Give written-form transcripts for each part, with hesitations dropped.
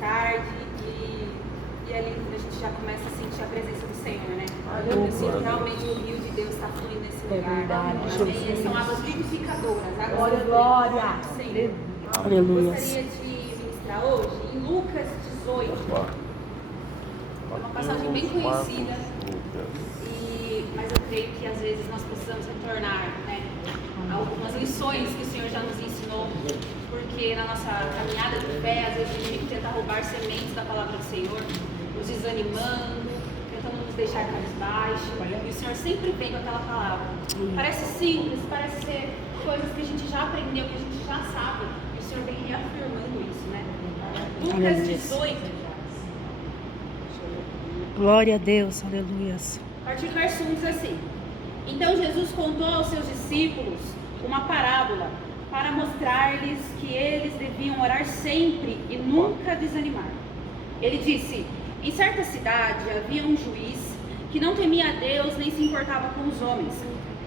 tarde e ali a gente já começa a sentir a presença do Senhor, né? Eu sinto realmente o rio de Deus está fluindo nesse lugar. Amém. São águas vivificadoras, águas glória. Senhor. Aleluia. Eu gostaria de ministrar hoje em Lucas 18. É uma passagem bem conhecida, mas eu creio que às vezes nós precisamos retornar, né, algumas lições que o Senhor já nos ensinou, porque na nossa caminhada de fé, às vezes a gente tenta roubar sementes da palavra do Senhor, nos desanimando, tentando nos deixar cabisbaixo, e o Senhor sempre vem com aquela palavra. Parece simples, parece ser coisas que a gente já aprendeu, que a gente já sabe, e o Senhor vem reafirmando isso, né? Lucas 18. Glória a Deus, aleluia. A partir do verso 1 diz assim: Então Jesus contou aos seus discípulos uma parábola para mostrar-lhes que eles deviam orar sempre e nunca desanimar. Ele disse: Em certa cidade havia um juiz que não temia a Deus nem se importava com os homens.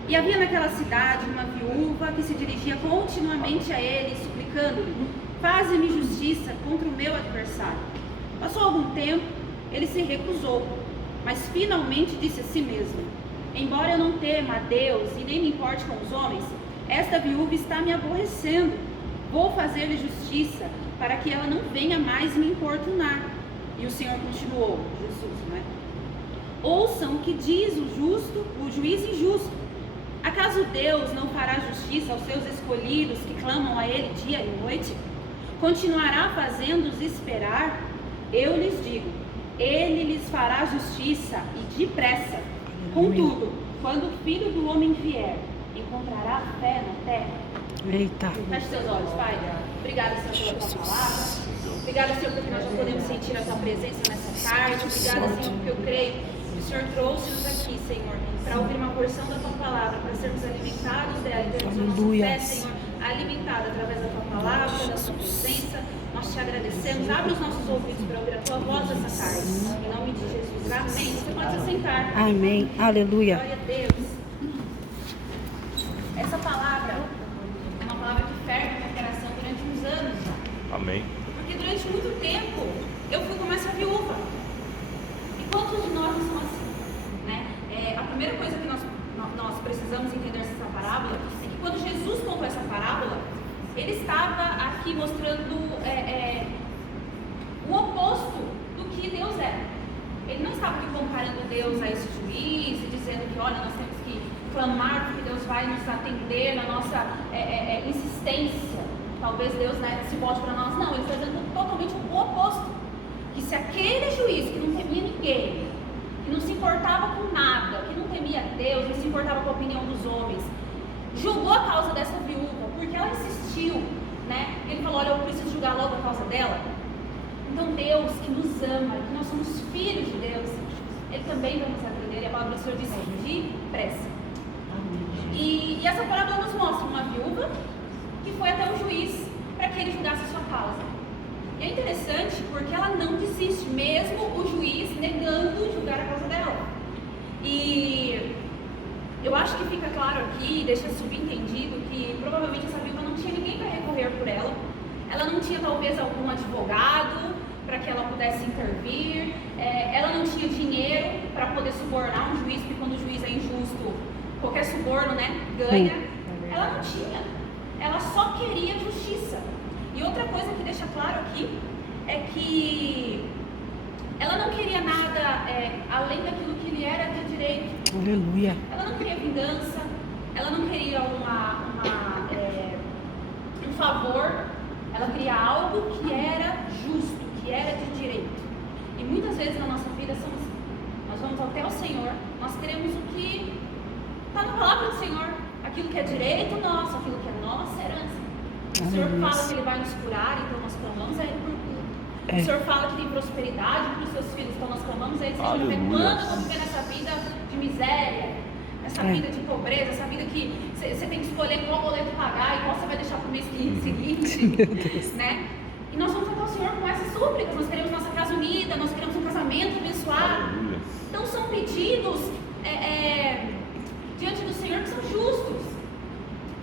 E havia naquela cidade uma viúva que se dirigia continuamente a ele, suplicando-lhe: Faze-me justiça contra o meu adversário. Passou algum tempo, ele se recusou, mas finalmente disse a si mesmo: Embora eu não tema a Deus e nem me importe com os homens, esta viúva está me aborrecendo. Vou fazer-lhe justiça para que ela não venha mais me importunar. E o Senhor continuou, Jesus, não é? Ouçam o que diz o juiz injusto. Acaso Deus não fará justiça aos seus escolhidos que clamam a Ele dia e noite? Continuará fazendo-os esperar? Eu lhes digo, Ele lhes fará justiça e depressa. Contudo, quando o Filho do Homem vier, encontrará fé na terra? Eita. Feche seus olhos, Pai. Obrigada, Senhor, pela tua palavra. Obrigada, Senhor, porque nós já podemos sentir a tua presença nessa tarde. Obrigada, Senhor, porque eu creio que o Senhor trouxe-nos aqui, Senhor, para ouvir uma porção da tua palavra, para sermos alimentados dela e termos a nossa fé, Senhor, alimentada através da tua palavra, da tua presença. Nós te agradecemos. Abre os nossos ouvidos para ouvir a tua voz essa tarde. Em nome de Jesus. Amém. Você pode se sentar. Amém. Aleluia. Glória a Deus. Essa palavra é uma palavra que ferve no meu coração durante uns anos já. Amém. Porque durante muito tempo eu fui como essa viúva. E quantos de nós não são assim? Né? A primeira coisa que nós precisamos entender dessa parábola é que quando Jesus contou essa parábola, ele estava aqui mostrando o oposto do que Deus é. Ele não estava aqui comparando Deus a esse juiz e dizendo que, olha, nós temos que clamar porque Deus vai nos atender na nossa insistência. Talvez Deus, né, se bote para nós. Não, ele está dizendo totalmente o oposto. Que se aquele juiz que não temia ninguém, que não se importava com nada, que não temia Deus, não se importava com a opinião dos homens, julgou a causa dessa viúva, porque ela insistiu, né? Ele falou, olha, eu preciso julgar logo a causa dela. Então Deus, que nos ama, que nós somos filhos de Deus, Ele também vai nos atender, e a palavra do Senhor diz depressa. E essa parábola nos mostra uma viúva que foi até o juiz para que ele julgasse a sua causa. E é interessante porque ela não desiste, mesmo o juiz negando julgar a causa dela. E eu acho que fica claro aqui, deixa subentendido, que provavelmente essa viúva não tinha ninguém para recorrer por ela. Ela não tinha talvez algum advogado para que ela pudesse intervir. Ela não tinha dinheiro para poder subornar um juiz, porque quando o juiz é injusto, qualquer suborno, né, ganha. Ela não tinha. Ela só queria justiça. E outra coisa que deixa claro aqui é que ela não queria nada além daquilo que lhe era de direito. Aleluia. Ela não queria vingança, ela não queria um favor, ela queria algo que era justo, que era de direito. E muitas vezes na nossa vida somos assim. Nós vamos até o Senhor, nós queremos o que está na palavra do Senhor, aquilo que é direito nosso, aquilo que é nossa herança. O Senhor fala que Ele vai nos curar, então nós clamamos a Ele por cura. O Senhor fala que tem prosperidade para os seus filhos, então nós clamamos a Ele. Senhor, quando eu vou viver nessa vida de miséria, essa vida de pobreza, essa vida que você tem que escolher qual boleto pagar e qual você vai deixar para o mês seguinte, né? E nós vamos até o Senhor com essas súplicas. Nós queremos nossa casa unida, nós queremos um casamento abençoado. Então são pedidos diante do Senhor que são justos.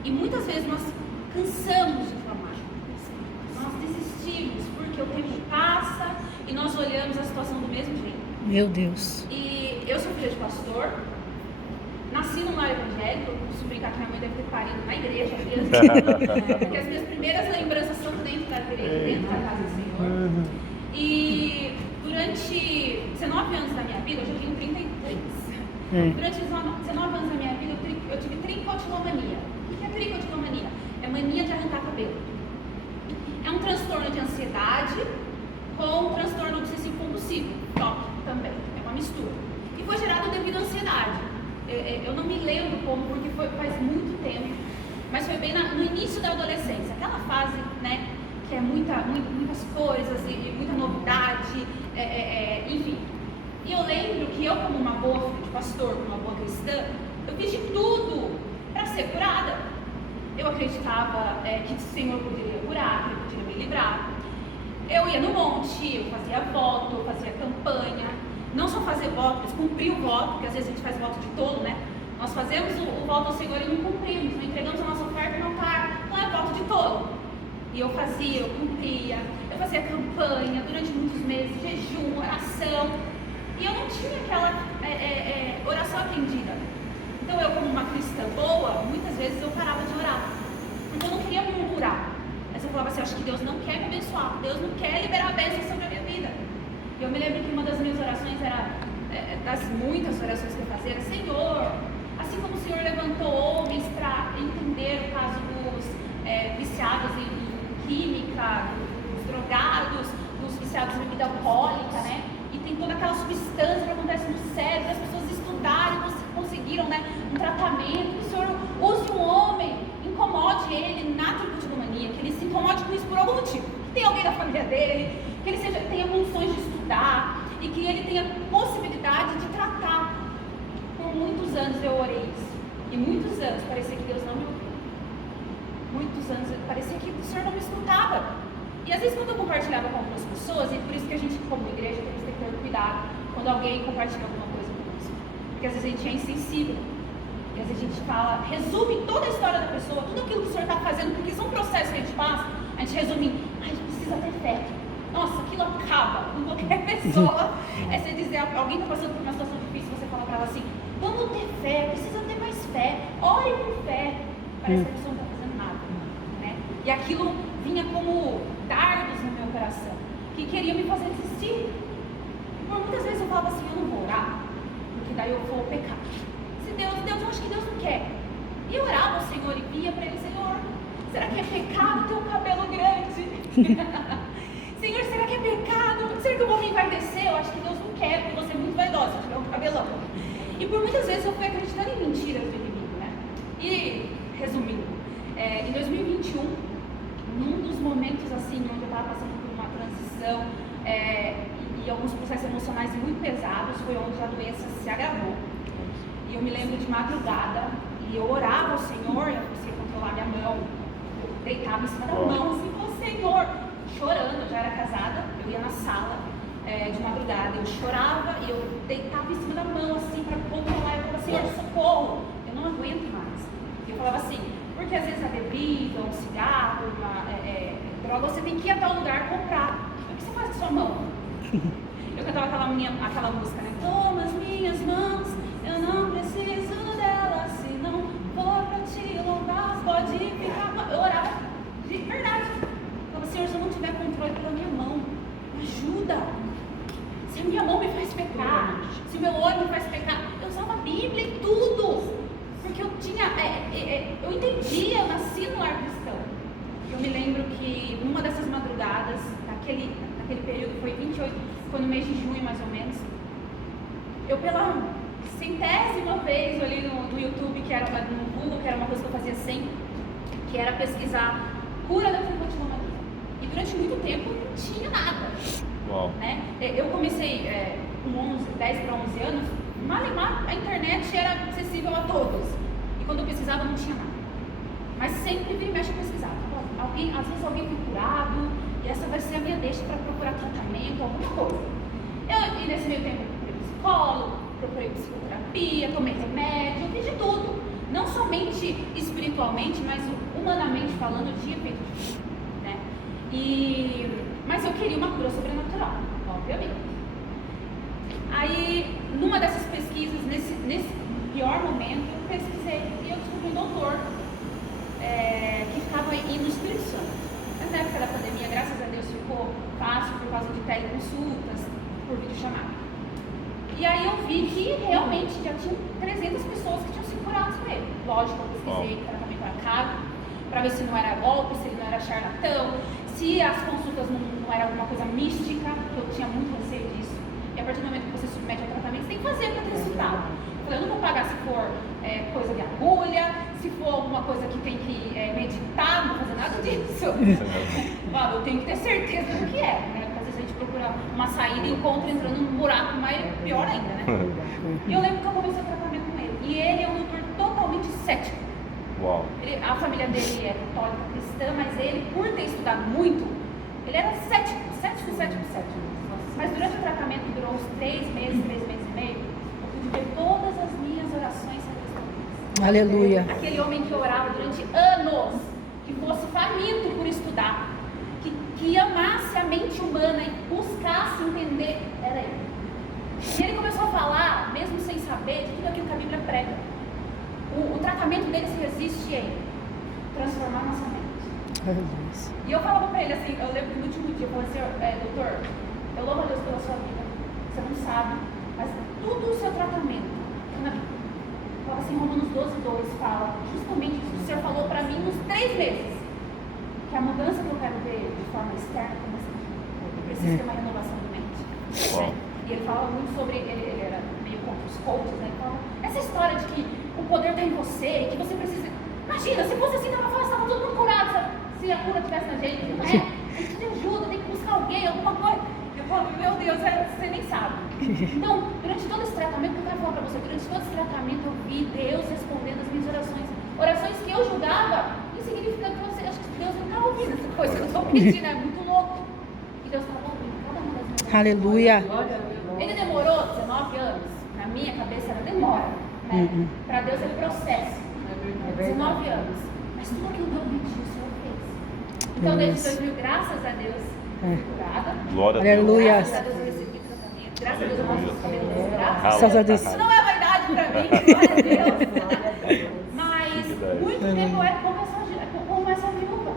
E muitas vezes nós cansamos de clamar. Nós desistimos porque eu tenho paz passa e nós olhamos a situação do mesmo jeito. Meu Deus. E eu sou filha de pastor, nasci num lar evangélico, eu costumo brincar que minha mãe deve ter parido na igreja mesmo, porque as minhas primeiras lembranças são dentro da igreja, dentro da casa do Senhor. E durante 19 anos da minha vida, hoje eu tenho 33, durante 19 anos da minha vida eu tive tricotilomania. O que é tricotilomania? É mania de arrancar cabelo. É um transtorno de ansiedade com um transtorno obsessivo compulsivo, também, é uma mistura. E foi gerado devido à ansiedade. Eu não me lembro como, porque faz muito tempo, mas foi bem no início da adolescência, aquela fase, né, que é muitas coisas e muita novidade, enfim. E eu lembro que eu, como uma boa filha de pastor, como uma boa cristã, eu fiz de tudo para ser curada. Eu acreditava que o Senhor poderia curar, que Ele poderia me livrar. Eu ia no monte, eu fazia voto, eu fazia campanha. Não só fazer voto, mas cumprir o voto, porque às vezes a gente faz voto de tolo, né? Nós fazemos o voto ao Senhor e não cumprimos, não entregamos a nossa oferta no altar. Não é voto de tolo. E eu fazia, eu cumpria, eu fazia campanha durante muitos meses, jejum, oração. E eu não tinha aquela oração atendida. Então eu, como uma cristã boa, muitas vezes eu parava de orar. Porque eu não queria murmurar. Mas eu falava assim, acho que Deus não quer me abençoar. Deus não quer liberar a bênção sobre a minha vida. E eu me lembro que uma das minhas orações era, das muitas orações que eu fazia, era: Senhor, assim como o Senhor levantou homens para entender o caso dos viciados em química, dos drogados, dos viciados em bebida alcoólica, né? E tem toda aquela substância que acontece no cérebro, as pessoas estudaram e conseguiram, né, um tratamento. Que o Senhor use um homem, incomode ele na tricotilomania, que ele se incomode com isso por algum motivo. Que tem alguém da família dele, que ele tenha condições de estudar e que ele tenha possibilidade de tratar. Por muitos anos eu orei isso. E muitos anos parecia que Deus não me ouviu. Muitos anos parecia que o Senhor não me escutava. E às vezes quando eu compartilhava com algumas pessoas, e por isso que a gente, como igreja, temos que ter cuidado quando alguém compartilha alguma coisa conosco. Porque às vezes a gente é insensível. E às vezes a gente fala, resume toda a história da pessoa, tudo aquilo que o Senhor está fazendo, porque são processos que a gente passa, a gente resume em, a gente precisa ter fé. Nossa, aquilo acaba com qualquer pessoa. É você dizer, alguém está passando por uma situação difícil, você fala para ela assim, vamos ter fé, precisa ter mais fé, ore com fé. Parece que a pessoa não está fazendo nada, né? E aquilo vinha como dardos no meu coração, que queriam me fazer desistir. E por muitas vezes eu falava assim, eu não vou orar, porque daí eu vou pecar. Se Deus, eu acho que Deus não quer. E eu orava ao Senhor e via para Ele, Senhor, será que é pecado ter um cabelo grande? Senhor, será que é pecado? Será que o homem vai descer? Eu acho que Deus não quer, porque você é muito vaidosa, tiver um cabelão. E por muitas vezes eu fui acreditando em mentiras do inimigo, né? E, resumindo, em 2021, num dos momentos assim, onde eu estava passando por uma transição e alguns processos emocionais muito pesados, foi onde a doença se agravou. E eu me lembro de madrugada, e eu orava ao Senhor, eu conseguia controlar minha mão, eu deitava em cima da mão, assim, ô Senhor, chorando. Eu já era casada, eu ia na sala de madrugada, eu chorava e eu deitava em cima da mão, assim, para controlar. Eu falava, Senhor, socorro, eu não aguento mais. Eu falava assim, porque às vezes a bebida, um cigarro, uma droga, você tem que ir até um lugar comprar. O que você faz com sua mão? Eu cantava aquela música, né? Toma as minhas mãos, eu não preciso delas, se não for pra te louvar, pode ficar. Eu orava de verdade. Eu falava, Senhor, se eu não tiver controle pela minha mão, me ajuda. Se a minha mão me faz pecar, se o meu olho me faz pecar, eu usava a Bíblia e tudo. Porque eu tinha, eu entendia, eu nasci no lar cristão. Eu me lembro que numa dessas madrugadas, naquele período, foi 28, foi no mês de junho mais ou menos, eu pela centésima vez ali no YouTube, que era no Google, que era uma coisa que eu fazia sempre, que era pesquisar cura da tricotilomania. E durante muito tempo não tinha nada. Uau. Né? Eu comecei com 10 para 11 anos, mal a internet era acessível a todos. E quando eu pesquisava não tinha nada. Mas sempre vira e mexe a pesquisar. Às vezes alguém foi curado, e essa vai ser a minha deixa para procurar tratamento, alguma coisa. E nesse meio tempo eu procurei psicólogo, procurei psicoterapia, tomei remédio, eu fiz de tudo. Não somente espiritualmente, mas humanamente falando, eu tinha feito de tudo. Né? Mas eu queria uma cura sobrenatural. nesse pior momento, eu pesquisei e eu descobri um doutor que ficava indo no Espírito Santo. Mas na época da pandemia, graças a Deus, ficou fácil por causa de teleconsultas, por videochamada. E aí eu vi que realmente já tinham 300 pessoas que tinham se curado com ele. Lógico, eu pesquisei que o tratamento era caro, para ver se não era golpe, se ele não era charlatão, se as consultas não era alguma coisa mística, que eu tinha muito receio disso. E a partir do momento que você submete ao tratamento, você tem que fazer para ter resultado. Eu falei, eu não vou pagar se for coisa de agulha, se for alguma coisa que tem que meditar, não vou fazer nada disso. Eu tenho que ter certeza do que é, né? Porque às vezes a gente procura uma saída e encontra entrando num buraco mais pior ainda, né? E eu lembro que eu comecei o tratamento com ele. E ele é um doutor totalmente cético. Uau. A família dele é católica cristã, mas ele, por ter estudado muito, ele era cético. Mas durante o tratamento, que durou uns 3 meses e meio, eu pude ver todas as minhas orações sendo respondidas. Aleluia. Aquele homem que orava durante anos, que fosse faminto por estudar, que amasse a mente humana e buscasse entender, era ele. E ele começou a falar, mesmo sem saber, de tudo aquilo que a Bíblia prega. O tratamento dele se resiste em transformar nossa mente. Aleluia. E eu falava pra ele assim, eu lembro que no último dia eu falei assim, doutor, eu louvo a Deus pela sua vida, você não sabe, mas tudo o seu tratamento é na Bíblia. Fala assim, Romanos 12:2 fala justamente isso que o Senhor falou pra mim nos 3 meses, que a mudança que eu quero ver de forma externa começa aqui. Eu preciso ter uma renovação de mente. Né? E ele fala muito sobre, ele era meio contra os coaches, né? Ele fala, essa história de que o poder está em você, que você precisa... Imagina, se fosse assim, estava todo mundo curado, sabe? Se a cura estivesse na gente, não é? A gente te ajuda, tem que buscar alguém, alguma coisa. Eu falo, meu Deus, você nem sabe. Então, durante todo esse tratamento, eu quero falar para você, durante todo esse tratamento eu vi Deus respondendo as minhas orações. Orações que eu julgava insignificantes para você. Acho que Deus não está ouvindo essa coisa que eu estou pedindo, é muito louco. E Deus está ouvindo cada uma das minhas orações. Aleluia. Ele demorou 19 anos, na minha cabeça era demora, né? Para Deus é processo. 19 anos. Mas tudo aquilo que eu pedi, o Senhor fez. Então, desde 2000, graças a Deus, fui curada. Glória a Aleluia. Graças a Deus eu recebi tratamento. Graças a Deus eu posso saber das graças. Graças a Deus. Isso não é vaidade para mim, glória a Deus. Mas muito tempo eu era como essa viúva.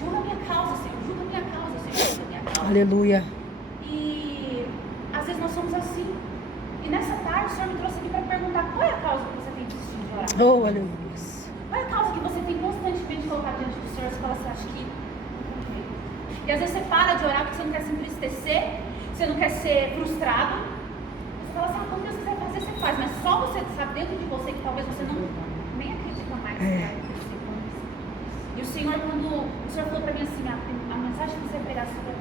Jura a minha causa, Senhor. Jura a minha causa, Senhor. Jura a minha causa. Aleluia. E às vezes nós somos assim. E nessa tarde o Senhor me trouxe aqui para perguntar qual é a causa que você tem desistido de orar. Oh, aleluia. Qual é a causa que você tem constantemente colocado diante do Senhor? Você fala assim, acho que não tem. E às vezes você para de orar porque você não quer se entristecer, você não quer ser frustrado. Você fala assim, quando Deus quiser fazer, você faz. Mas só você sabe dentro de você que talvez você não nem acredita mais que vai acontecer com isso. E o Senhor, quando o Senhor falou para mim assim, a mensagem que você vai pregar sobre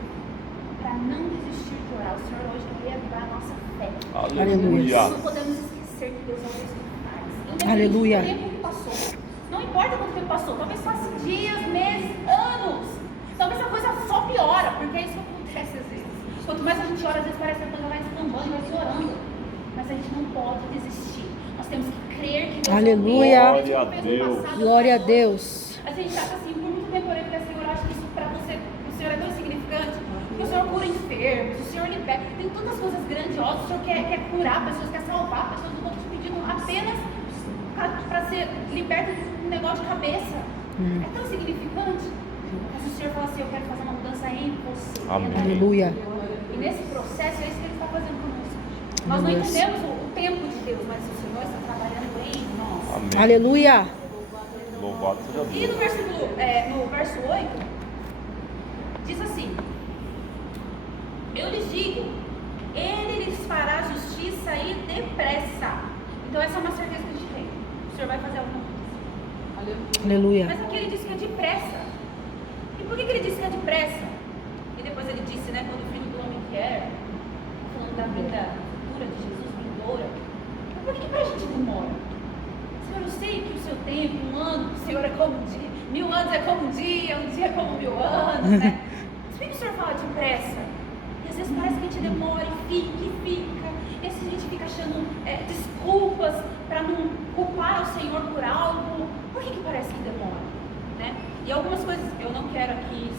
para não desistir de orar. O Senhor hoje quer reavivar a nossa fé. Aleluia. Não podemos esquecer que Deus é o Deus que faz. Independente Aleluia. do tempo que passou. Não importa quanto tempo passou. Talvez passe dias, meses, anos. Talvez a coisa só piora, porque é isso que acontece às vezes. Quanto mais a gente ora, às vezes parece que a coisa vai descambando, vai piorando. Mas a gente não pode desistir. Nós temos que crer que Deus Aleluia. é o mesmo que fez no passado. Glória a hoje. Deus. A gente acha assim, por muito tempo eu orei para o Senhor, eu acho que isso para você, o Senhor é tão insignificante, que o Senhor cura enfermos, o Senhor liberta, tem tantas coisas grandiosas, o Senhor quer curar pessoas, quer salvar pessoas, não estou te pedindo apenas para ser liberto de um negócio de cabeça. É tão insignificante. Mas o Senhor fala assim, eu quero fazer uma mudança em você. Amém. Aleluia. E nesse processo é isso que Ele está fazendo conosco. Nós não entendemos o tempo de Deus, mas o Senhor está trabalhando em nós. Amém. Aleluia. Louvado seja E Deus. no verso 8, diz assim, eu lhes digo, Ele lhes fará justiça e depressa. Então essa é uma certeza que a gente tem. O Senhor vai fazer alguma coisa. Aleluia. Mas aqui Ele diz que é depressa. E por que Ele disse que é depressa? E depois Ele disse, né, quando o Filho do Homem quer, falando da vida futura de Jesus, vindoura. Mas por que pra gente demora? Senhor, eu sei que o seu tempo, 1 ano, o Senhor é como um dia, 1000 anos é como um dia é como 1000 anos, né? Mas por que o Senhor fala depressa? E às vezes parece que a gente demora e fica. E às vezes a gente fica achando desculpas para não culpar o Senhor por algo. Por que parece que demora? Né? E algumas coisas, eu não quero aqui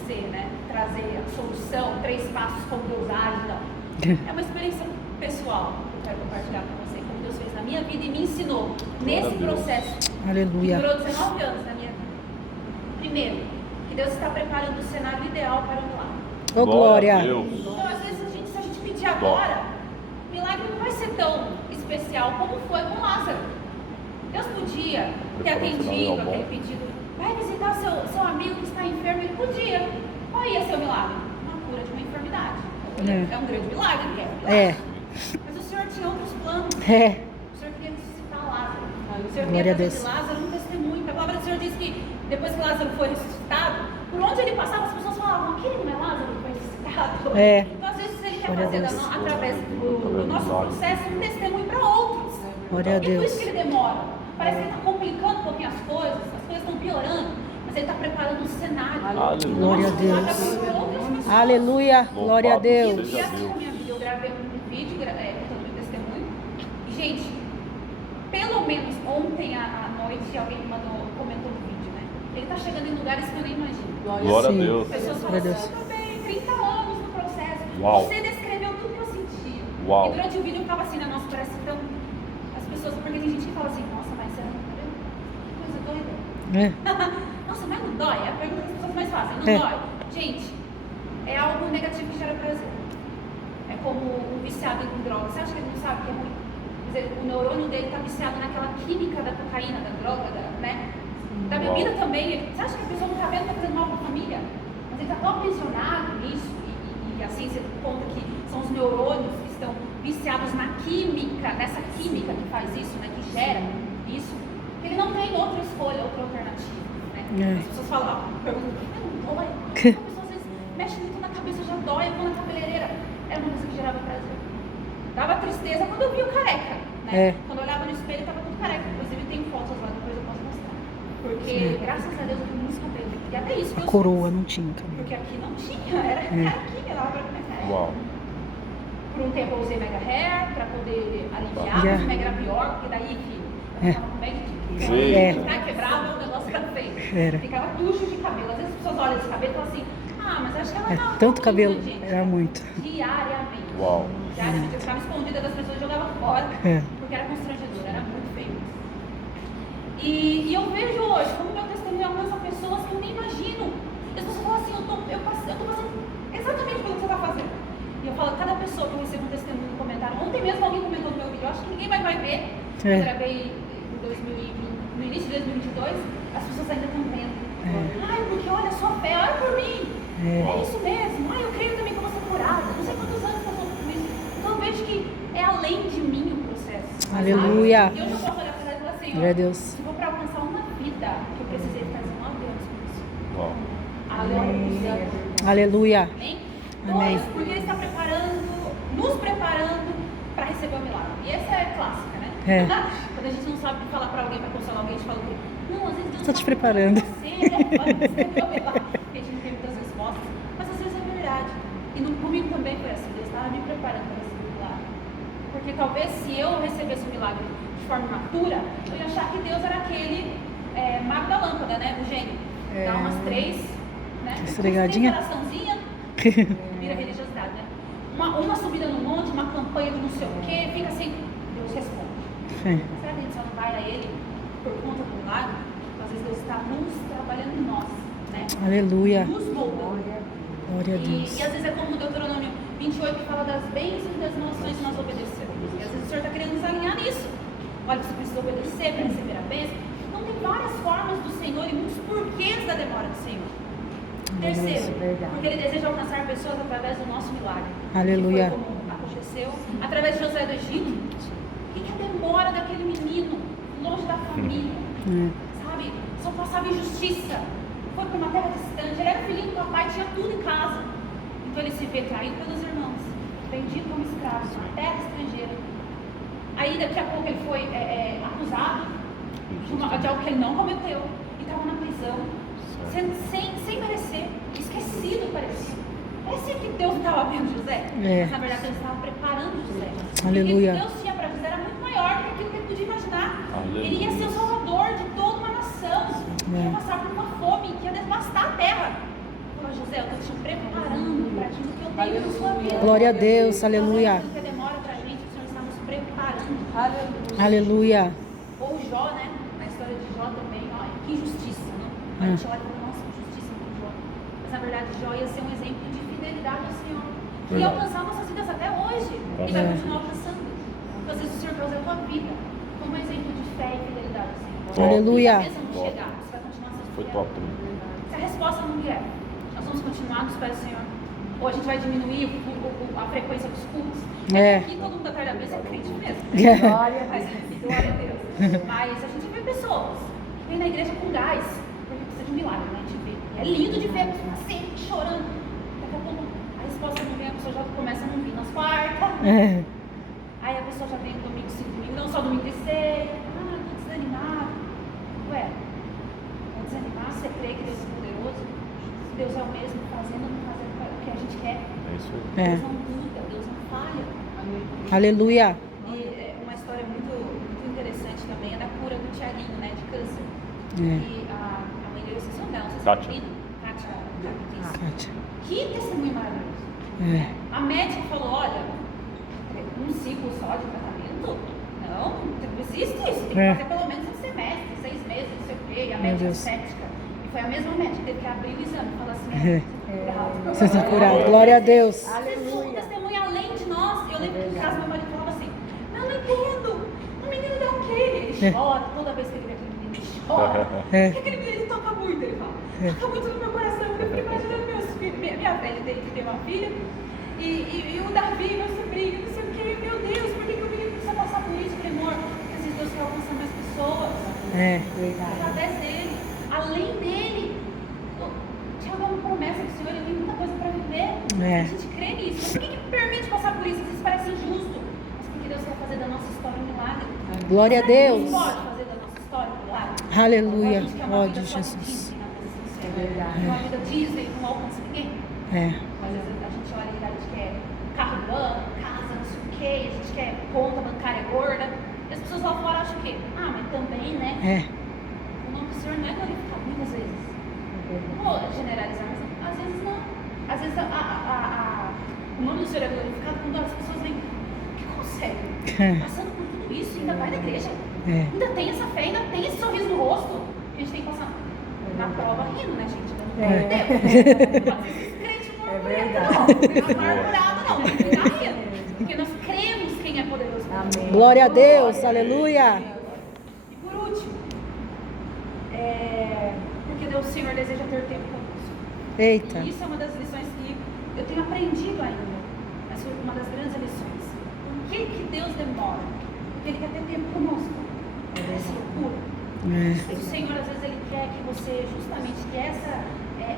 trazer a solução, 3 passos como Deus age, não. É uma experiência pessoal que eu quero compartilhar com você, como Deus fez na minha vida e me ensinou nesse processo que Aleluia. durou 19 anos na minha vida. Primeiro, que Deus está preparando o cenário ideal para o milagre. Ô, glória. a Deus. Então, às vezes, se a gente pedir agora, o milagre não vai ser tão especial como foi com Lázaro. Deus podia ter atendido aquele pedido. Vai visitar seu amigo que está enfermo. Ele podia. Qual ia ser o milagre? Uma cura de uma enfermidade. É um grande milagre, que é um milagre. É. Mas o Senhor tinha outros planos. É. O Senhor queria ressuscitar Lázaro. O Senhor Glória queria a Deus. fazer de Lázaro um testemunho. A palavra do Senhor diz que depois que Lázaro foi ressuscitado, por onde ele passava, as pessoas falavam, aquele não é Lázaro que foi ressuscitado? É. Então, às vezes, ele quer Glória a fazer Deus. através do nosso processo um testemunho para outros. Glória a E é por Deus. isso que ele demora. Parece que ele está complicando um pouquinho as coisas estão piorando, mas ele está preparando um cenário. Aleluia. Glória a Deus. Aleluia. Glória a Deus. E assim na minha vida eu gravei um vídeo contando meu testemunho. E, gente, pelo menos ontem à noite alguém comentou no vídeo, né? Ele está chegando em lugares que eu nem imagino. Glória a Sim. Deus. Pessoas falam Glória a assim, Deus. eu também, 30 anos no processo. Uau. Você descreveu tudo que eu senti. Uau. E durante o vídeo eu ficava assim, nossa, parece tão... As pessoas, porque tem gente que fala assim, nossa, mas você não entendeu? Que coisa doida. É. Nossa, mas não dói? É a pergunta que as pessoas mais fazem, não É. dói? Gente, é algo negativo que gera prazer. É como um viciado em droga. Você acha que ele não sabe que é ruim? Quer dizer, o neurônio dele está viciado naquela química da cocaína, da droga, né? Da bebida também. Você acha que a pessoa não está vendo que está fazendo mal para a família? Mas ele está tão aprisionado nisso, e a ciência conta que são os neurônios que estão viciados na química, nessa química que faz isso, né? Que gera isso, que ele não tem outra escolha, outra alternativa, né? As pessoas falam, perguntam, não dói? A pessoa às vezes mexe muito na cabeça, já dói, eu vou na cabeleireira. Era uma coisa que gerava prazer. Dava tristeza quando eu vi o careca, né? É. Quando eu olhava no espelho, estava tudo careca. Inclusive tem fotos lá, depois eu posso mostrar. Porque, graças a Deus, eu tenho muitos cabelos. E até isso que A eu coroa fiz. não tinha cabelo. Porque aqui não tinha, era aqui, ela pra minha cara. Uau. Por um tempo eu usei Mega Hair para poder aliviar, Já. mas o Mega era pior, porque daí, filho, eu ficava com Mega de Sim. É. quebrava, o negócio era feio. Era. Ficava tucho de cabelo. Às vezes as pessoas olham esse cabelo e falam assim, mas acho que ela não. Tanto cabelo, era muito. Diariamente. Uau. Diariamente. Eu ficava escondida das pessoas e jogava fora, É. porque era constrangedor, era muito feio. E eu vejo hoje como meu testemunho alcança pessoas que eu nem imagino. E as pessoas falam assim, eu tô passando exatamente pelo que você está fazendo. E eu falo, cada pessoa que eu recebo um testemunho no comentário, ontem mesmo alguém comentou no meu vídeo, eu acho que ninguém vai ver. É. Eu gravei no início de 2022, as pessoas ainda estão vendo. Ai, porque olha a sua fé, olha por mim. É isso mesmo. Ai, eu creio também que eu vou ser curada. Não sei quantos anos passou por isso. Então eu vejo que é além de mim o processo. Aleluia. Sabe? E hoje eu posso olhar para ela e falar assim, Glória a Deus. se for para alcançar uma vida, que eu precisei ficar 19 anos com isso. Uau. Aleluia. Aleluia. Amém? Amém. Dois, porque ele está nos preparando para receber o milagre. E essa é clássica, né? É. Quando a gente não sabe o que falar para alguém, para consolar alguém, a gente fala o quê? Não, às vezes Deus Tô te tá preparando. Você, receber o milagre. A gente não tem muitas respostas, mas às vezes é verdade. E comigo também foi assim, Deus estava me preparando para receber o milagre. Porque talvez se eu recebesse o milagre de forma imatura, eu ia achar que Deus era aquele mago da lâmpada, né? O gênio. Dá umas 3, né? Esfregadinha. Uma oraçãozinha, vira religiosidade, né? Uma subida no monte, uma campanha de não sei o quê, fica assim, Deus responde. É. Será que a gente só não vai a Ele por conta do milagre? Às vezes Deus está nos trabalhando em nós, né? Aleluia. Nos moldando. Glória a Deus. E às vezes é como o Deuteronômio 28 que fala das bênçãos e das maldições que nós obedecemos. E às vezes o Senhor está querendo nos alinhar nisso. Olha, você precisa obedecer para receber a bênção. Então tem várias formas do Senhor e muitos porquês da demora do Senhor. Terceiro, porque Ele deseja alcançar pessoas através do nosso milagre. Aleluia. Que foi como aconteceu através de José do Egito. O que é a demora daquele menino longe da família? Sabe? Só passava injustiça. Foi para uma terra distante. Ele era filhinho do papai, tinha tudo em casa. Então ele se vê traído pelos irmãos, vendido como escravo, na terra estrangeira. Aí daqui a pouco ele foi acusado de algo que ele não cometeu e estava na prisão, sem merecer, esquecido parecia. Parecia que Deus não estava vendo José, mas na verdade Deus estava preparando José. Aleluia. O que Deus tinha para José era muito maior do que aquilo que ele podia imaginar. Aleluia. Ele ia ser o salvador de toda uma nação, ia passar por uma fome que ia devastar a terra. Falou, José, eu estou te preparando para aquilo que eu tenho na sua vida. Glória a Deus. Aleluia. Aquilo que demora para a gente Aleluia. Ou Jó, né? Na história de Jó também, ó, que injustiça, né? A gente olha e fala, nossa, que injustiça com Jó. Mas na verdade Jó ia ser um exemplo de fidelidade ao Senhor. Que ia alcançar nossas vidas até hoje. E vai continuar alcançando. Porque às vezes o Senhor vai usar a tua vida como exemplo de fé e fidelidade ao Senhor. Aleluia. Se a bênção não chegar, você vai continuar sendo Foi fiel. top também. Se a resposta não vier, nós vamos continuar nos pés do Senhor. Ou a gente vai diminuir a frequência dos cultos. Aqui todo mundo atrás da mesa é crente mesmo. Glória a Deus. Mas a gente vê pessoas que vêm na igreja com gás, porque precisa de um milagre, né? A gente vê. É lindo de ver a pessoa sempre chorando. Daqui a pouco a resposta não vem, a pessoa já começa a não vir nas quartas. Aí a pessoa já vem domingo, sim, domingo, não só domingo de ceia. Tô desanimado. Ué, é desanimar, você crê que Deus é poderoso? Deus é o mesmo, fazendo ou não fazendo o que a gente quer. É isso aí. Deus não muda, Deus não falha. Aleluia. E uma história muito interessante também é da cura do Tiaguinho, né, de câncer. É. E a mãe dele, vocês não sei se Kátia. é Kátia. Kátia. Que testemunho maravilhoso. É. A médica falou, olha, um ciclo só de tratamento? Não existe isso. Tem que fazer pelo menos um semestre, 6 meses, não sei o quê. E a médica cética. E foi a mesma médica, teve que abrir o exame e falar assim, Vocês estão curados. Glória a Deus. Vocês são um testemunho além de nós. Eu lembro que em casa meu marido falava assim, não entendo. O menino dá o quê? Ele chora, toda vez que ele vê aquele menino, ele chora. Porque aquele menino ele toca muito, ele fala. Toca muito no meu coração. Eu fico imaginando meus filhos, minha velha dele que tem uma filha, e o Davi, meu sobrinho, não sei o quê. Meu Deus, por que o menino precisa passar por isso? Eu falei, amor, porque esses Deus quer alcançar mais pessoas. Através dele, além dele. Tiago é uma promessa do Senhor, ele tem muita coisa para viver. A gente crê nisso. Mas por que permite passar por isso? Às vezes parece injusto. Mas porque Deus quer fazer da nossa história um milagre. Glória a Deus. Deus pode fazer da nossa história um milagre. Aleluia. Ou a gente quer uma vida Ó, só Jesus. Disney, na presença do Senhor. Uma vida Disney, não alcança ninguém. Mas às vezes a gente olha e a gente quer carro do ano, casa, não sei o quê, a gente quer conta bancária gorda. E as pessoas lá fora acham o quê? Mas também, né? O nome do Senhor não é glorificado muitas vezes. Não vou generalizar, mas às vezes não. Às vezes o nome do Senhor é glorificado quando as pessoas veem que conseguem, passando por tudo isso, ainda vai na igreja, ainda tem essa fé, ainda tem esse sorriso no rosto. A gente tem que passar na prova rindo, né, gente? Não pode ser crente murmurado, não. Amargurado, não. Tem que estar rindo. Porque nós cremos quem é poderoso. Glória a Deus. Aleluia. E por último, porque o Senhor deseja ter tempo conosco. Eita. E isso é uma das lições que eu tenho aprendido ainda. Mas foi uma das grandes lições. Por que Deus demora? Porque Ele quer ter tempo conosco. Essa loucura. Mas o Senhor, às vezes, Ele quer que você, justamente, que essa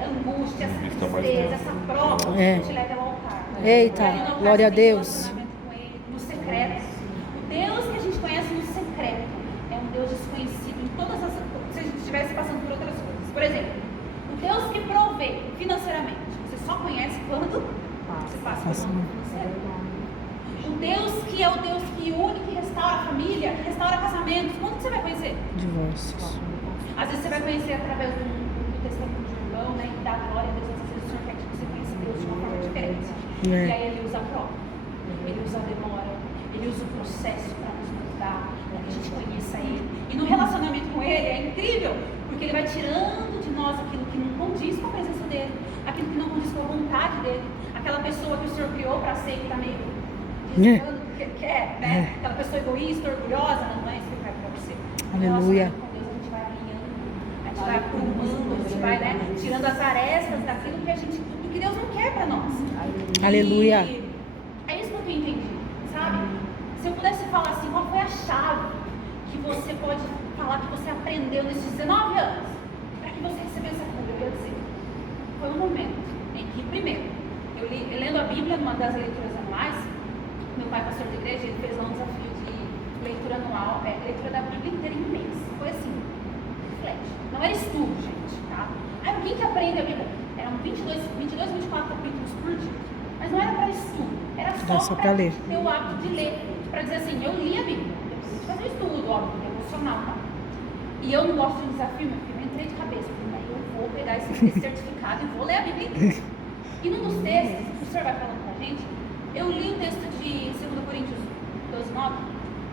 angústia, essa tristeza, essa prova, te leve ao altar. Eita. Glória a Deus. Com Ele, no secreto. O Deus que a gente conhece no secreto é um Deus desconhecido em todas as... Se a gente estivesse passando por outras coisas. Por exemplo, o Deus que provê financeiramente, você só conhece quando você passa por uma financeira. O Deus que é o Deus que une, que restaura a família, que restaura casamentos, quando você vai conhecer? Divórcios. Às vezes você vai conhecer através do testemunho de um irmão, né, e dá glória a Deus, às vezes o Senhor quer que você conheça Deus de uma forma diferente. E aí Ele usa a prova, Ele usa a demora, Ele usa o processo para nos ajudar, para que a gente conheça Ele. E no relacionamento com Ele é incrível, porque Ele vai tirando de nós aquilo que não condiz com a presença dEle, aquilo que não condiz com a vontade dEle, aquela pessoa que o Senhor criou para ser que está meio desejando o que Ele quer, né? Aquela pessoa egoísta, orgulhosa, não é isso que Ele quer para você. Aleluia. Com Deus a gente vai alinhando, a gente vai aprumando, a gente vai, né, tirando as arestas daquilo que a gente, do que Deus não quer para nós. Aleluia. E é isso que eu entendi, sabe? Se eu pudesse falar assim, qual foi a chave que você pode falar que você aprendeu nesses 19 anos para que você recebesse essa cura? Eu ia dizer, foi um momento em que, primeiro, eu lendo a Bíblia numa das leituras anuais, meu pai, pastor da igreja, ele fez lá um desafio de leitura anual, leitura da Bíblia inteira em um mês. Foi assim, reflete. Não era estudo, gente, tá? Quem que aprende a Bíblia? Eram 22, 24 capítulos por dia. Mas não era para estudo, era só para ter o hábito de ler. Para dizer assim, eu li a Bíblia, eu preciso fazer estudo, óbvio, devocional, tá? E eu não gosto de um desafio, meu filho, eu entrei de cabeça. Aí eu vou pegar esse certificado e vou ler a Bíblia inteira. E num dos textos, o senhor vai falando pra gente, eu li o texto de 2 Coríntios 12:9,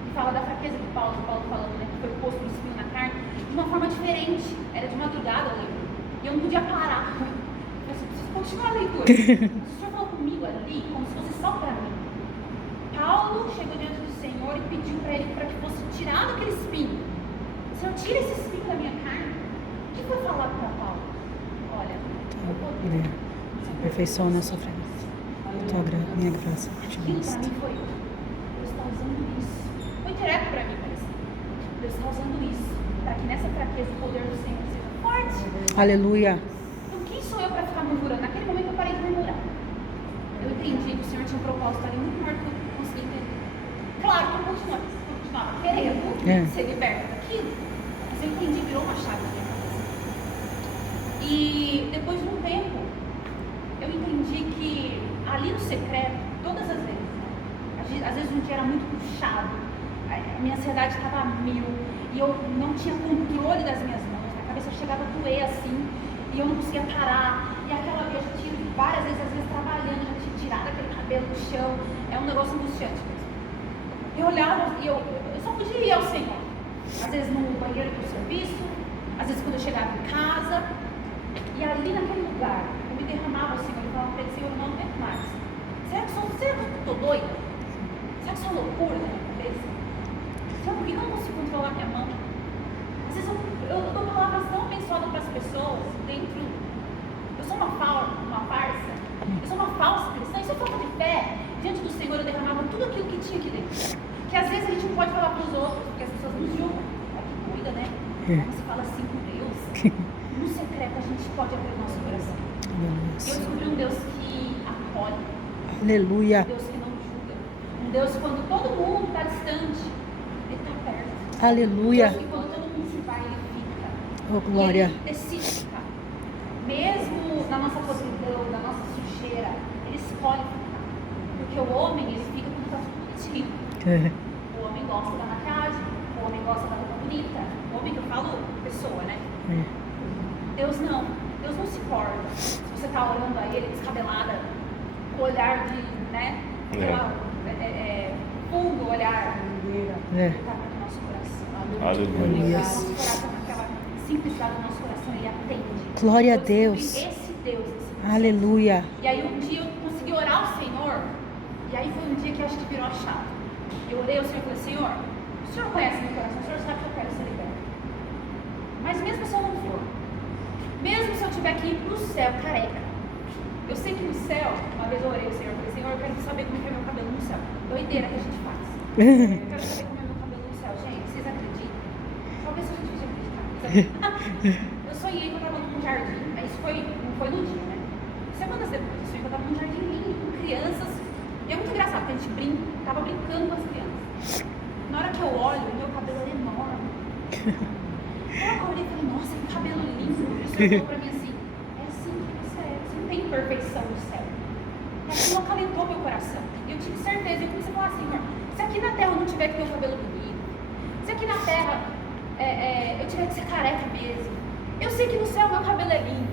que fala da fraqueza de Paulo falando, né, que foi posto o espinho na carne, de uma forma diferente. Era de madrugada, eu lembro. E eu não podia parar. Eu preciso continuar a leitura. O Senhor falou comigo ali, como se fosse só para mim. Paulo chegou diante do Senhor e pediu para ele para que fosse tirado aquele espinho. Senhor, tira esse espinho da minha carne. O que foi falado para Paulo? Olha, eu poder. Perfeição na sofrência. Minha graça te Aquilo para basta. mim foi, Deus está usando isso. Foi direto para mim, parece. Deus está usando isso. Para que nessa fraqueza o poder do Senhor seja forte. Aleluia. Então quem sou eu para ficar murmurando? Naquele momento eu parei de murmurar. Eu entendi que o Senhor tinha um propósito ali muito maior do que eu consegui entender. Claro que eu continuava querendo ser liberta daquilo. Mas eu entendi, virou uma chave na minha cabeça. E depois de um tempo, eu entendi que ali no secreto, todas as vezes, né? Às vezes um dia era muito puxado, a minha ansiedade estava a mil, e eu não tinha controle das minhas mãos, a cabeça chegava a doer assim, e eu não conseguia parar, e aquela vez eu já tinha várias vezes, às vezes trabalhando, já tinha tirado aquele cabelo do chão, é um negócio angustiante mesmo. Eu olhava e eu só podia ir ao Senhor, às vezes no banheiro do serviço, às vezes quando eu chegava em casa, e ali naquele lugar, eu me derramava ao Senhor e falava para ele, Senhor, eu não aguento mais. Será que eu estou doida? Será que isso é loucura na minha cabeça? Senhor, por que eu não consigo controlar minha mão? Às vezes eu dou palavras tão abençoadas para as pessoas dentro. Eu sou uma farsa. Eu sou uma falsa cristã. Isso é falta de fé. Diante do Senhor eu derramava tudo aquilo que tinha aqui dentro. Que às vezes a gente não pode falar para os outros, porque as pessoas nos julgam. Olha que doida, né? Como se fala assim com Deus. No secreto a gente pode abrir o nosso coração. Eu descobri um Deus que acolhe. Aleluia. Um Deus que não julga. Um Deus que quando todo mundo está distante, Ele está perto. Aleluia. Um Deus que quando todo mundo se vai, Ele fica. Oh, glória. E Ele decide ficar. Mesmo na nossa podridão, na nossa sujeira, Ele escolhe ficar. Porque o homem, ele fica quando está tudo bonitinho. O homem gosta da maquiagem, o homem gosta da roupa bonita. O homem que eu falo, pessoa, né? Deus não se importa. Se você está orando a Ele descabelada, com o olhar de, né? Fundo, olhar. Ele está no nosso coração. Aleluia. Nosso coração, aquela simplicidade do nosso coração, Ele atende. Glória a Eu descobri Deus. esse Deus. Aleluia. E aí um dia eu consegui orar ao Senhor. E aí foi um dia que acho que virou a chave. Eu orei ao Senhor e falei, Senhor, o Senhor conhece meu coração, o Senhor sabe que eu quero ser liberto. Mas mesmo se eu não for, mesmo se eu tiver que ir para o céu careca, eu sei que no céu, uma vez eu orei ao Senhor, eu falei, Senhor, eu quero saber como é meu cabelo no céu. Doideira que a gente faz. Eu quero saber como é meu cabelo no céu. Gente, vocês acreditam? Talvez a gente acreditar. Eu sonhei que eu estava num jardim, mas isso não foi no dia, né? Semanas depois, eu sonhei que eu estava num jardim lindo, com crianças. E é muito engraçado, porque a gente estava brincando com as crianças. Na hora que eu olho, meu cabelo era enorme. Eu acordei e falei, nossa, que cabelo lindo. E o Senhor falou pra mim assim, é assim que você é, você não tem perfeição no céu. E aquilo acalentou meu coração. E eu tive certeza, eu comecei a falar, Senhor, se aqui na terra eu não tiver que ter o cabelo bonito, se aqui na terra eu tiver que ser careca mesmo, eu sei que no céu meu cabelo é lindo.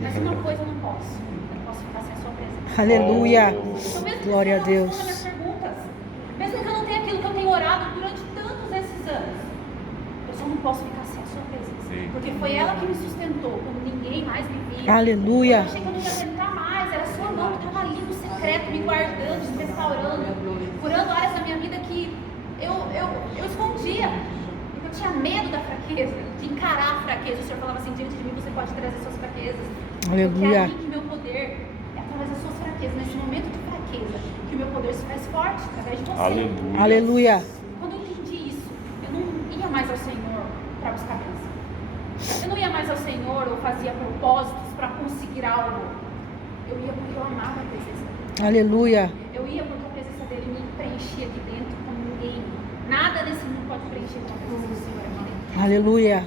Mas uma coisa eu não posso. Eu não posso ficar sem a sua presença. Aleluia. Então, mesmo Glória a que você não Deus. responda minhas perguntas, mesmo que eu não tenha aquilo que eu tenho orado durante tantos esses anos, eu só não posso ficar sem a sua presença. Sim. Porque foi ela que me sustentou quando ninguém mais me via. Aleluia. Eu achei que eu não ia aguentar mais, era a sua mão que estava ali no secreto, me guardando, me restaurando, curando áreas da minha vida que eu escondia. Porque eu tinha medo da fraqueza, de encarar a fraqueza. O Senhor falava assim, diante de mim você pode trazer suas fraquezas. Porque é Aleluia. ali que meu poder é através das suas fraquezas, nesse momento de fraqueza, que o meu poder se faz forte através de você. Aleluia. Aleluia. Quando eu entendi isso, eu não ia mais ao Senhor para buscar bênção. Eu não ia mais ao Senhor ou fazia propósitos para conseguir algo. Eu ia porque eu amava a presença dele. Aleluia. Eu ia porque a presença dele me preenchia aqui dentro como ninguém. Nada nesse mundo pode preencher com a presença do Senhor aqui dentro. Aleluia.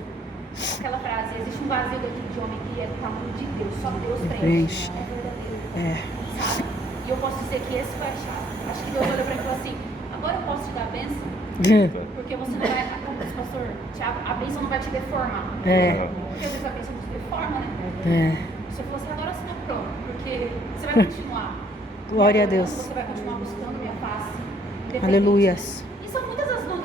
Aquela frase, existe um vazio dentro de homem que é do tamanho de Deus, só Deus Preenche. preenche. É verdadeiro. É. Sabe? E eu posso dizer que esse foi a chave. Acho que Deus olhou para mim e falou assim, agora eu posso te dar a bênção? Porque você não vai, como diz o pastor Tiago, a bênção não vai te deformar. É. Porque às vezes a bênção nos deforma, né? É. Você falou assim, agora você está pronto, porque você vai continuar. Glória a Deus. Você vai continuar buscando minha face. independente. Aleluias. E são muitas as lutas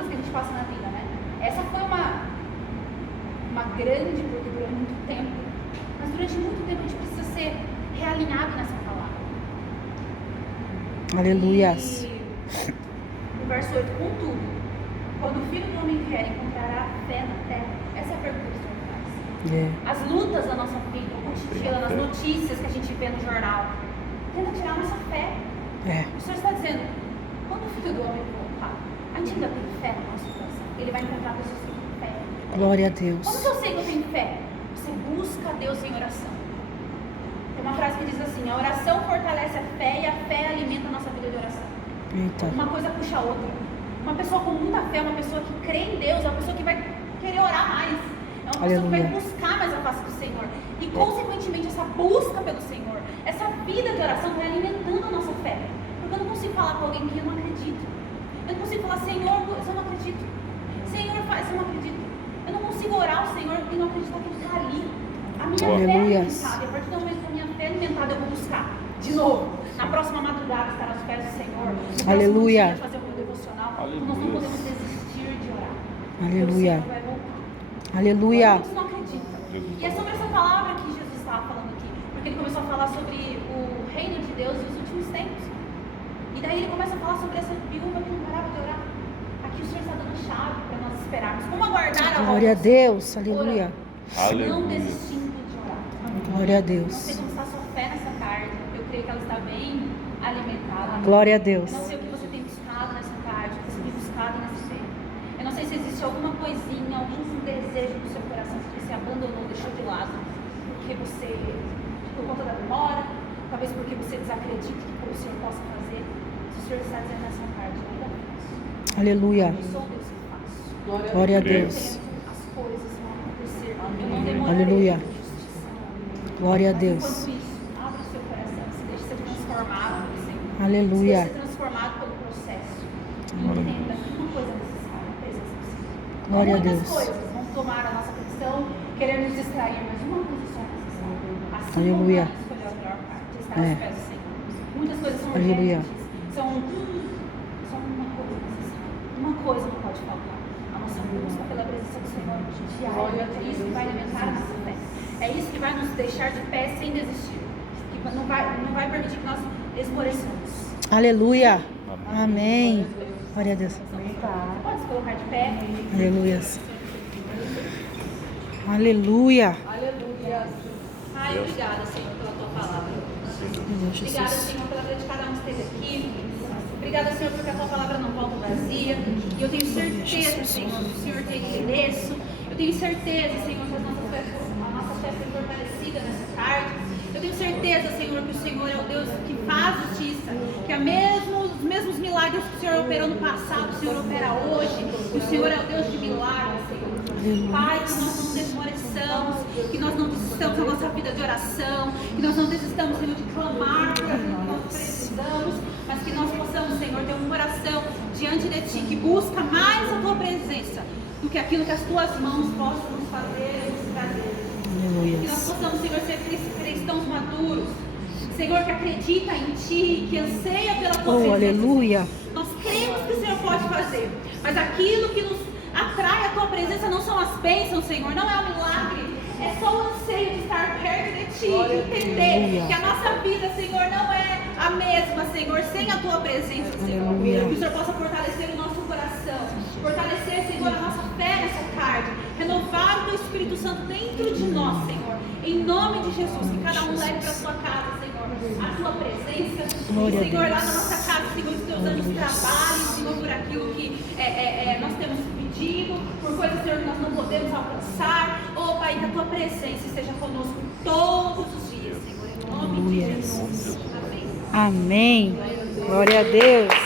grande porque durante muito tempo. Mas durante muito tempo a gente precisa ser realinhado nessa palavra. Aleluias. E no verso 8, contudo, quando o Filho do Homem vier, encontrará fé na terra? Essa é a pergunta que o Senhor faz. As lutas da nossa vida, o cotidiano, as notícias que a gente vê no jornal, tenta tirar a nossa fé. O Senhor está dizendo, quando o Filho do Homem voltar, a gente ainda tem fé no nosso coração. Ele vai encontrar pessoas que têm fé. Glória a Deus. Como que eu sei que eu tenho fé? Você busca Deus em oração. Tem uma frase que diz assim, a oração fortalece a fé e a fé alimenta a nossa vida de oração. Eita. Uma coisa puxa a outra. Uma pessoa com muita fé, uma pessoa que crê em Deus, é uma pessoa que vai querer orar mais. É uma pessoa que vai buscar mais a face do Senhor. E, consequentemente, essa busca pelo Senhor, essa vida de oração vai alimentando a nossa fé. Porque eu não consigo falar com alguém que eu não acredito. Eu não consigo falar, Senhor, eu não acredito. Senhor, faz, eu não acredito. Eu não consigo orar ao Senhor e não acreditar que Ele está ali. A minha fé é alimentada. E a partir do momento que a minha fé é alimentada, eu vou buscar. De novo, na próxima madrugada, estar aos pés do Senhor. No Aleluia. Dia, fazer o meu devocional. Aleluia. Nós não podemos desistir de orar. Aleluia. O Senhor vai voltar. Aleluia. Muitos não acreditam. E é sobre essa palavra que Jesus estava falando aqui. Porque ele começou a falar sobre o reino de Deus e os últimos tempos. E daí ele começa a falar sobre essa viúva que não parava de orar. Aqui o Senhor está dando chave para nós esperarmos. Como aguardar a Glória a voz? Deus. Aleluia. Não desistindo de orar. Glória a Não Deus. sei como está a sua fé nessa tarde. Eu creio que ela está bem alimentada. Glória a Deus. Eu não sei o que você tem buscado nessa tarde, o que você tem buscado nessa fé. Eu não sei se existe alguma coisinha, algum desejo no seu coração que você abandonou, deixou de lado, porque você, por conta da demora, talvez porque você desacredita que o Senhor possa fazer. Se o Senhor está dizendo nessa tarde, eu ainda faço. Aleluia. Eu sou Deus que faço. Glória a Eu Deus. entendo as coisas vão acontecer. Eu não demorarei. Aleluia. por justiça. Glória a Mas Deus. enquanto isso, abra o seu coração, se deixe ser transformado pelo Senhor. Aleluia. Se deixe ser transformado pelo processo. E entenda que uma coisa é necessária, a presença do Senhor. Glória a Muitas Deus. coisas vão tomar a nossa atenção, querer nos distrair, mas uma coisa só é necessária. Assim Aleluia. como escolher a melhor parte, estar aos pés do Senhor. Muitas coisas são Aleluia. urgentes, são uma coisa necessária. Uma coisa não pode faltar. A nossa busca pela presença do Senhor diária. É isso que vai alimentar a nossa fé. É isso que vai nos deixar de pé sem desistir. Que não vai permitir que nós esmoreçamos. Aleluia. Amém. Glória a Deus. Pode se colocar de pé. Aleluia. Aleluia. Ai, obrigada, Senhor, pela tua palavra. Obrigada, Senhor, pela vida de cada um que esteve aqui. Obrigada, Senhor, porque a tua palavra não volta vazia. E eu tenho certeza, Senhor, que o Senhor tem endereço. Eu tenho certeza, Senhor, que a nossa fé foi fortalecida nessa tarde. Eu tenho certeza, Senhor, que o Senhor é o Deus que faz justiça. Que os mesmos milagres que o Senhor operou no passado, o Senhor opera hoje. O Senhor é o Deus de milagres, Senhor. Pai, que nós não desmoreçamos, que nós não desistamos da nossa vida de oração, que nós não desistamos, Senhor, de clamar por aquilo que nós precisamos, mas que nós possamos, Senhor, ter um coração diante de Ti, que busca mais a Tua presença do que aquilo que as Tuas mãos possam nos fazer e nos trazer. Que nós possamos, Senhor, ser cristãos maduros, Senhor, que acredita em Ti, que anseia pela Tua presença. Aleluia. Nós cremos que o Senhor pode fazer, mas aquilo que nos atrai a Tua presença não são as bênçãos, Senhor, não é o milagre, é só o anseio de estar perto de Ti, de entender que a nossa vida, Senhor, não é a mesma, Senhor, sem a Tua presença, Senhor. Que o Senhor possa fortalecer o nosso coração, fortalecer, Senhor, a nossa fé nessa tarde, renovar o Teu Espírito Santo dentro de nós, Senhor, em nome de Jesus, que cada um leve para a sua casa, Senhor, a Tua presença, e, Senhor, lá na nossa casa, Senhor, os Teus anjos trabalhem, Senhor, por aquilo que nós temos pedido, por coisas, Senhor, que nós não podemos alcançar. Oh, Pai, que a Tua presença esteja conosco todos os dias, Senhor, em nome de Jesus. Amém. Amém. Glória a Deus.